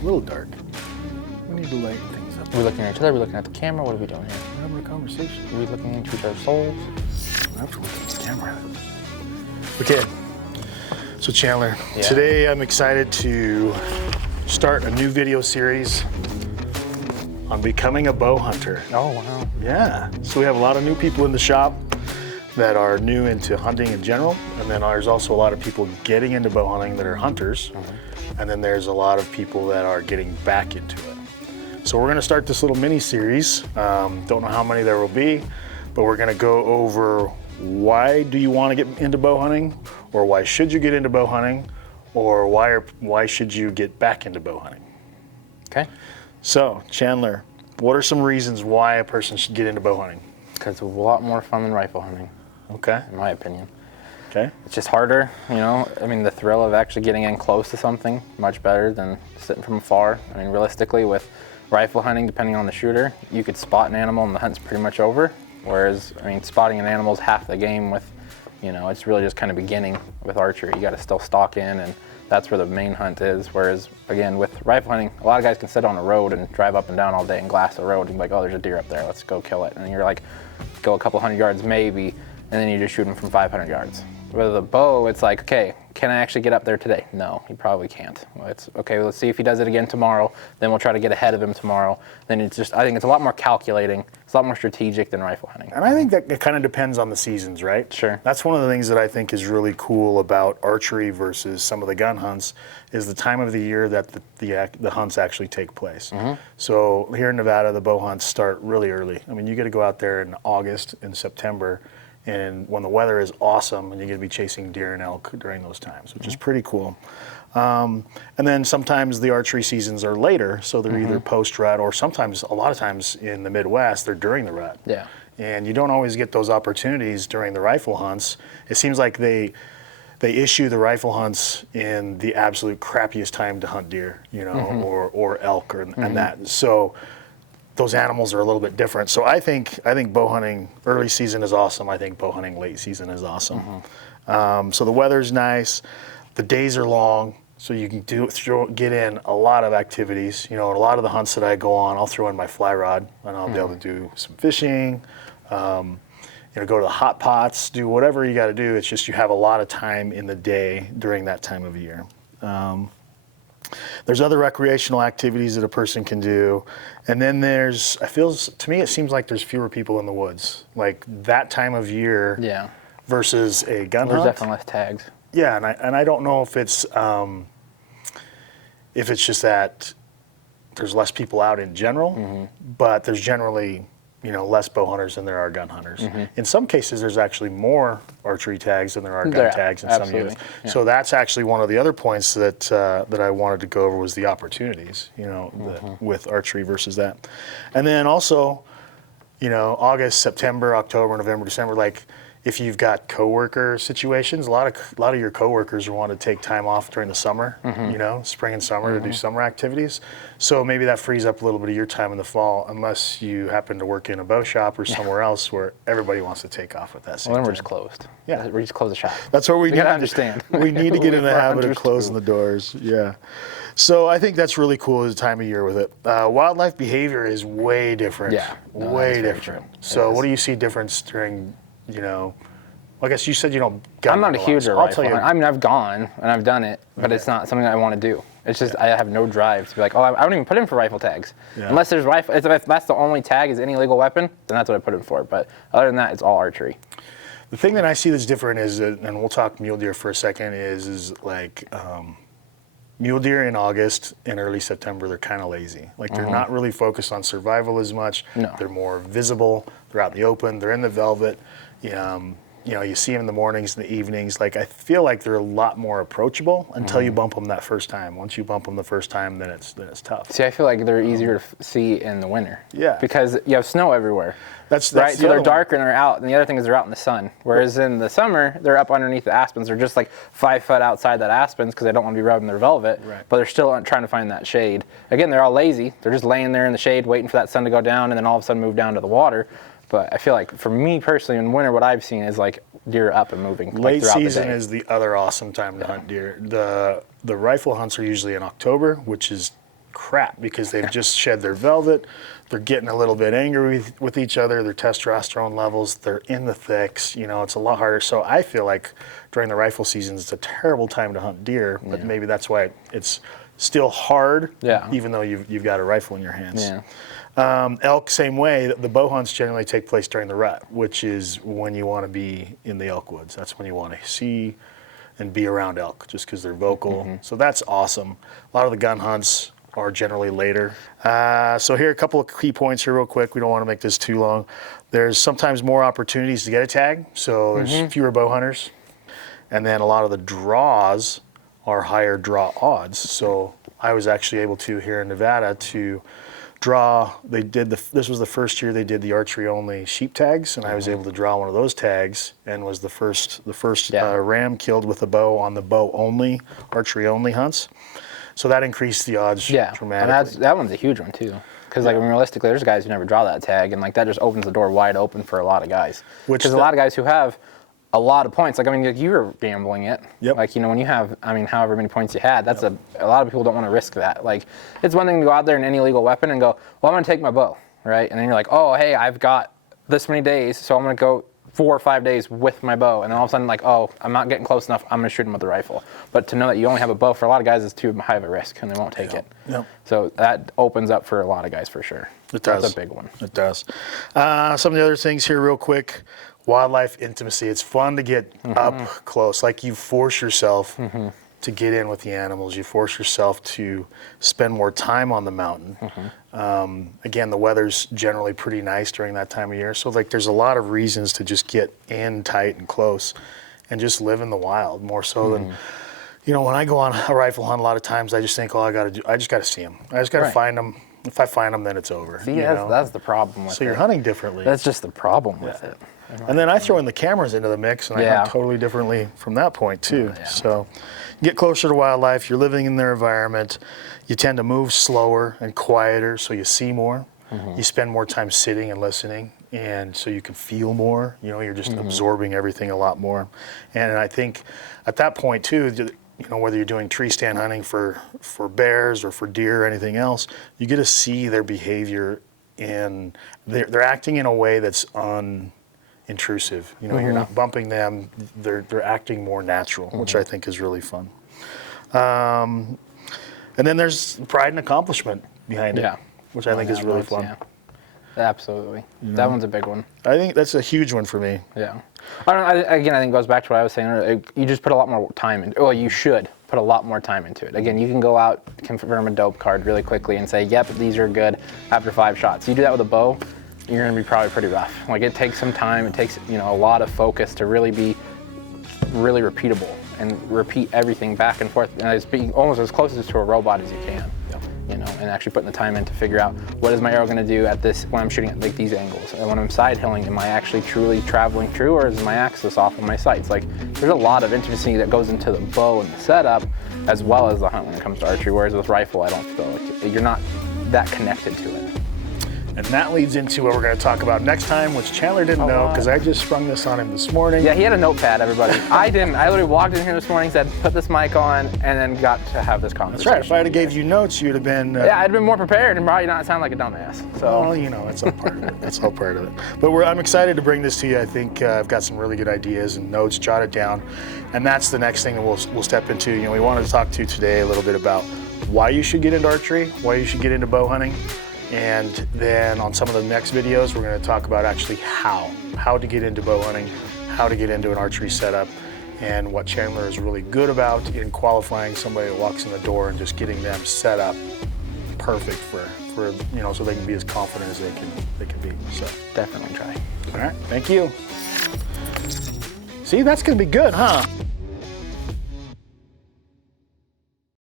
a little dark. We need to lighten things up. Are we looking at each other? Are we looking at the camera? What are we doing here? We're having a conversation. Are we looking into each other's souls? I have to look at the camera. Okay. So Chandler, Yeah. today I'm excited to start a new video series on becoming a bow hunter. Oh, wow. Yeah. So we have a lot of new people in the shop that are new into hunting in general, and then there's also a lot of people getting into bow hunting that are hunters, and then there's a lot of people that are getting back into it. So we're gonna start this little mini series. Don't know how many there will be, but we're gonna go over why do you wanna get into bow hunting, or why should you get into bow hunting, or why should you get back into bow hunting? Okay. So, Chandler, what are some reasons why a person should get into bow hunting? Because it's a lot more fun than rifle hunting, Okay. in my opinion. Okay. It's just harder, you know? I mean, the thrill of actually getting in close to something, much better than sitting from afar. I mean, realistically, with rifle hunting, depending on the shooter, you could spot an animal and the hunt's pretty much over. Whereas, I mean, spotting an animal is half the game with, you know, it's really just kind of beginning with archery. You got to still stalk in, and that's where the main hunt is. Whereas, again, with rifle hunting, a lot of guys can sit on a road and drive up and down all day and glass the road and be like, oh, there's a deer up there, let's go kill it. And you're like, go a couple hundred yards maybe, and then you just shoot them from 500 yards. With a bow, it's like, okay, can I actually get up there today? No, you probably can't. Well, it's okay, let's see if he does it again tomorrow, then we'll try to get ahead of him tomorrow. Then it's just, I think it's a lot more calculating, it's a lot more strategic than rifle hunting. And I think that it kind of depends on the seasons, right? Sure. That's one of the things that I think is really cool about archery versus some of the gun hunts is the time of the year that the hunts actually take place. So here in Nevada, the bow hunts start really early. I mean, you get to go out there in August and September, and when the weather is awesome, and you're going to be chasing deer and elk during those times, which is pretty cool. And then sometimes the archery seasons are later, so they're either post-rut, or sometimes, a lot of times in the Midwest, they're during the rut. Yeah. And you don't always get those opportunities during the rifle hunts. It seems like they issue the rifle hunts in the absolute crappiest time to hunt deer, you know, or elk, and that. So those animals are a little bit different. So I think bow hunting early season is awesome. I think bow hunting late season is awesome. So the weather's nice, the days are long, so you can get in a lot of activities. You know, a lot of the hunts that I go on, I'll throw in my fly rod, and I'll be able to do some fishing. You know, go to the hot pots, do whatever you got to do. It's just you have a lot of time in the day during that time of year. There's other recreational activities that a person can do. And then to me, it seems like there's fewer people in the woods. Like that time of year versus a gun hunt. There's definitely less tags. Yeah, and I don't know if it's just that there's less people out in general, but there's generally, you know, less bow hunters than there are gun hunters. In some cases, there's actually more archery tags than there are gun tags in some units. Yeah. So that's actually one of the other points that I wanted to go over was the opportunities, you know, with archery versus that. And then also, you know, August, September, October, November, December, like if you've got coworker situations, a lot of your coworkers want to take time off during the summer, you know, spring and summer to do summer activities. So maybe that frees up a little bit of your time in the fall, unless you happen to work in a bow shop or somewhere else where everybody wants to take off at that same time. Well, then we're just closed. Yeah. We just close the shop. That's what we gotta understand. We need to get in the habit of closing the doors. Yeah. So I think that's really cool as a time of year with it. Wildlife behavior is way different. Yeah. No, way different. So what do you see difference during, you know, well, I guess you said you don't gun. I'm not a huge rifle hunter. I mean, I've gone and I've done it, but it's not something I want to do. It's just I have no drive to be like, oh, I don't even put in for rifle tags. Unless there's rifle, if that's the only tag is any legal weapon, then that's what I put in for. But other than that, it's all archery. The thing that I see that's different is, and we'll talk mule deer for a second, is like mule deer in August and early September, they're kind of lazy. Like they're not really focused on survival as much. No. They're more visible. They're out in the open. They're in the velvet. You know, you see them in the mornings and the evenings. Like I feel like they're a lot more approachable until you bump them that first time. Once you bump them the first time, then it's tough. See, I feel like they're easier to see in the winter. Yeah. Because you have snow everywhere. That's right. The so they're other darker and they're out. And the other thing is they're out in the sun. Whereas in the summer, they're up underneath the aspens. They're just like 5 foot outside that aspens because they don't want to be rubbing their velvet. Right. But they're still trying to find that shade. Again, they're all lazy. They're just laying there in the shade waiting for that sun to go down and then all of a sudden move down to the water. But I feel like for me personally in winter, what I've seen is like deer up and moving. Late like, season is the other awesome time to hunt deer. The rifle hunts are usually in October, which is crap because they've just shed their velvet. They're getting a little bit angry with each other. Their testosterone levels, they're in the thicks. You know, it's a lot harder. So I feel like during the rifle season, it's a terrible time to hunt deer, but maybe that's why it's still hard, even though you've got a rifle in your hands. Yeah. Elk, same way. The bow hunts generally take place during the rut, which is when you want to be in the elk woods. That's when you want to see and be around elk, just because they're vocal. So that's awesome. A lot of the gun hunts are generally later. So here are a couple of key points here real quick. We don't want to make this too long. There's sometimes more opportunities to get a tag, so there's fewer bow hunters. And then a lot of the draws are higher draw odds. So I was actually able to, here in Nevada, to draw, this was the first year they did the archery only sheep tags, and I was able to draw one of those tags and was the first ram killed with a bow on the bow only, archery only hunts. So that increased the odds dramatically. And that one's a huge one too. Because like realistically, there's guys who never draw that tag, and like that just opens the door wide open for a lot of guys. Because a lot of guys who have a lot of points, like I mean, like you were gambling it. Like, you know, when you have, I mean, however many points you had, that's a lot of people don't want to risk that. Like, it's one thing to go out there in any legal weapon and go, well, I'm going to take my bow, right? And then you're like, oh, hey, I've got this many days, so I'm going to go 4 or 5 days with my bow, and then all of a sudden, like, oh, I'm not getting close enough, I'm going to shoot him with the rifle. But to know that you only have a bow for a lot of guys is too high of a risk, and they won't take it. So that opens up for a lot of guys for sure. It does. That's a big one. It does. Some of the other things here real quick. Wildlife intimacy. It's fun to get up close. Like, you force yourself to get in with the animals. You force yourself to spend more time on the mountain. Again, the weather's generally pretty nice during that time of year. So like, there's a lot of reasons to just get in tight and close and just live in the wild more so than, you know, when I go on a rifle hunt, a lot of times I just think, all I just got to see them. I just got to find them. If I find them, then it's over. See, that's the problem with it. So you're hunting differently. That's just the problem with it. And then I throw in the cameras into the mix, and I hunt totally differently from that point too. So you get closer to wildlife, you're living in their environment, you tend to move slower and quieter, so you see more. You spend more time sitting and listening, and so you can feel more. You know, you're just absorbing everything a lot more. And I think at that point too, you know, whether you're doing tree stand hunting for bears or for deer or anything else, you get to see their behavior, and they're acting in a way that's intrusive. You know, you're not bumping them. They're acting more natural, which I think is really fun. And then there's pride and accomplishment behind it, which I think is really fun. Yeah. Absolutely. That one's a big one. I think that's a huge one for me. Yeah. Again, I think it goes back to what I was saying. You just put a lot more time into it. Well, you should put a lot more time into it. Again, you can go out, confirm a dope card really quickly and say, yep, these are good after 5 shots. You do that with a bow, you're going to be probably pretty rough. Like, it takes some time. It takes, you know, a lot of focus to really be really repeatable and repeat everything back and forth, and be almost as close to a robot as you can. You know, and actually putting the time in to figure out what is my arrow going to do at this, when I'm shooting at like these angles, and when I'm side hilling, am I actually truly traveling true, or is my axis off of my sights? Like, there's a lot of intimacy that goes into the bow and the setup, as well as the hunt when it comes to archery. Whereas with rifle, I don't feel like you're not that connected to it. And that leads into what we're going to talk about next time, which Chandler didn't know, because I just sprung this on him this morning. Yeah, he had a notepad, everybody. I didn't. I literally walked in here this morning, said, put this mic on, and then got to have this conversation. That's right. If I had gave you notes, you'd have been... yeah, I'd been more prepared and probably not sound like a dumbass. So. Well, you know, that's all part of it. That's all part of it. But I'm excited to bring this to you. I think I've got some really good ideas and notes jotted down. And that's the next thing that we'll step into. You know, we wanted to talk to you today a little bit about why you should get into archery, why you should get into bow hunting. And then on some of the next videos, we're going to talk about actually how to get into bow hunting, how to get into an archery setup, and what Chandler is really good about in qualifying somebody that walks in the door and just getting them set up perfect for you know, so they can be as confident as they can be. So definitely try. All right, thank you. See, that's going to be good, huh?